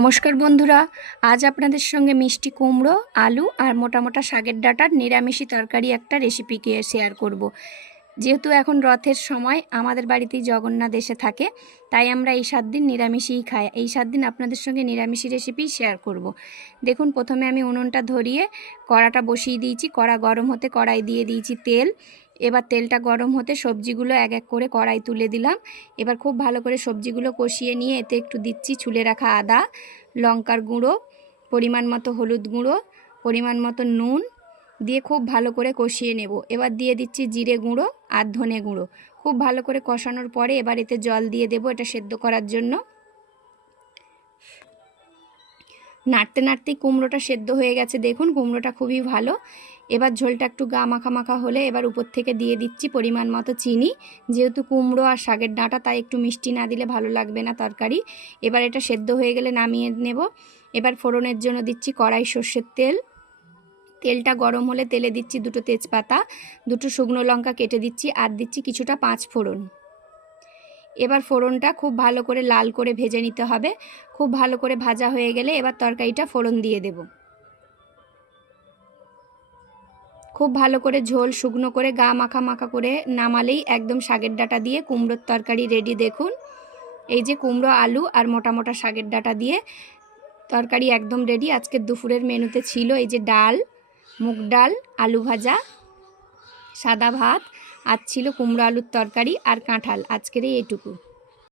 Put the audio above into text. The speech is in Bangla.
নমস্কার বন্ধুরা, আজ আপনাদের সঙ্গে মিষ্টি কুমড়ো, আলু আর মোটা মোটা শাকের ডাঁটার নিরামিষি তরকারি একটা রেসিপিকে শেয়ার করব। যেহেতু এখন রথের সময়, আমাদের বাড়িতেই জগন্নাথ এসে থাকে, তাই আমরা এই 7 দিন নিরামিষই খাই। এই 7 দিন আপনাদের সঙ্গে নিরামিষি রেসিপি শেয়ার করব। দেখুন, প্রথমে আমি উনুনটা ধরিয়ে কড়াটা বসিয়ে দিয়েছি। কড়া গরম হতে কড়াই দিয়ে দিয়েছি তেল। এবার তেলটা গরম হতে সবজিগুলো এক এক করে কড়াই তুলে দিলাম। এবার খুব ভালো করে সবজিগুলো কষিয়ে নিয়ে এতে একটু দিচ্ছি ছুলে রাখা আদা, লঙ্কার গুঁড়ো, পরিমাণ মতো হলুদ গুঁড়ো, পরিমাণ মতো নুন দিয়ে খুব ভালো করে কষিয়ে নেব। এবার দিয়ে দিচ্ছি জিরে গুঁড়ো আর ধনে গুঁড়ো। খুব ভালো করে কষানোর পরে এবার এতে জল দিয়ে দেব এটা সেদ্ধ করার জন্য। নাড়তে নাড়তেই কুমড়োটা সেদ্ধ হয়ে গেছে। দেখুন, কুমড়োটা খুবই ভালো। এবার ঝোলটা একটু গা মাখা মাখা হলে এবার উপর থেকে দিয়ে দিচ্ছি পরিমাণ মতো চিনি। যেহেতু কুমড়ো আর শাকের ডাঁটা, তাই একটু মিষ্টি না দিলে ভালো লাগবে না তরকারি। এবার এটা সেদ্ধ হয়ে গেলে নামিয়ে নেব। এবার ফোড়নের জন্য দিচ্ছি কড়াই সর্ষের তেল। তেলটা গরম হলে তেলে দিচ্ছি 2টো তেজপাতা, 2টো শুকনো লঙ্কা কেটে দিচ্ছি আর দিচ্ছি কিছুটা 5 ফোড়ন। এবার ফোড়নটা খুব ভালো করে লাল করে ভেজে নিতে হবে। খুব ভালো করে ভাজা হয়ে গেলে এবার তরকারিটা ফোড়ন দিয়ে দেব। খুব ভালো করে ঝোল শুকনো করে গা মাখা মাখা করে নামালেই একদম শাকের ডাঁটা দিয়ে কুমড়োর তরকারি রেডি। দেখুন, এই যে কুমড়ো, আলু আর মোটা মোটা শাকের ডাঁটা দিয়ে তরকারি একদম রেডি। আজকের দুপুরের মেনুতে ছিল এই যে ডাল, মুগ ডাল, আলু ভাজা, সাদা ভাত, আর ছিল কুমড়ো আলুর তরকারি আর কাঁঠাল। আজকের এইটুকু।